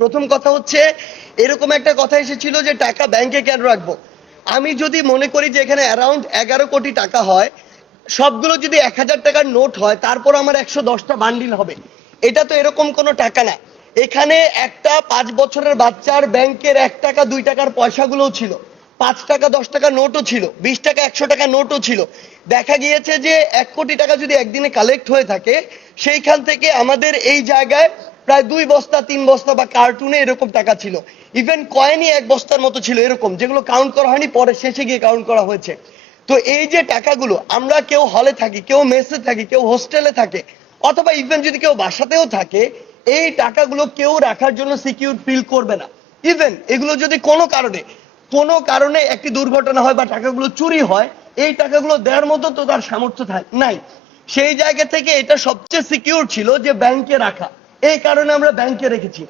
প্রথম কথা হচ্ছে এরকম একটা কথা এসেছিল যে টাকা ব্যাংকে কেন রাখবো। আমি যদি মনে করি যে এখানে অ্যারাউন্ড 11 কোটি টাকা হয়, সবগুলো যদি 1000 টাকার নোট হয়, তারপর আমার 110টা বান্ডিল হবে। এটা তো এরকম কোনো টাকা না। এখানে একটা 5 বছরের বাচ্চার ব্যাংকের 1 টাকা 2 টাকার পয়সাগুলোও ছিল, 5 টাকা 10 টাকা নোটও ছিল, 20 টাকা 100 টাকা নোটও ছিল। দেখা গিয়েছে যে 1 কোটি টাকা যদি একদিনে কালেক্ট হয়ে থাকে, সেইখান থেকে আমাদের এই জায়গায় প্রায় 2 বস্তা 3 বস্তা বা কার্টুনে এরকম টাকা ছিল। ইভেন কয়েনই 1 বস্তার মতো ছিল এরকম, যেগুলো কাউন্ট করা হয়নি, পরে শেষে গিয়ে কাউন্ট করা হয়েছে। তো এই যে টাকাগুলো, আমরা কেউ হলে থাকি, কেউ মেসে থাকি, কেউ হোস্টেলে থাকে, অথবা ইভেন যদি কেউ বাসাতেও থাকে, এই টাকাগুলো কেউ রাখার জন্য সিকিউর ফিল করবে না। ইভেন এগুলো যদি কোনো কারণে একটি দুর্ঘটনা হয় বা টাকাগুলো চুরি হয়, এই টাকাগুলো দেওয়ার মতো তো তার সামর্থ্য নাই। সেই জায়গা থেকে এটা সবচেয়ে সিকিউর ছিল যে ব্যাংকে রাখা, এই কারণে আমরা ব্যাংকে রেখেছি।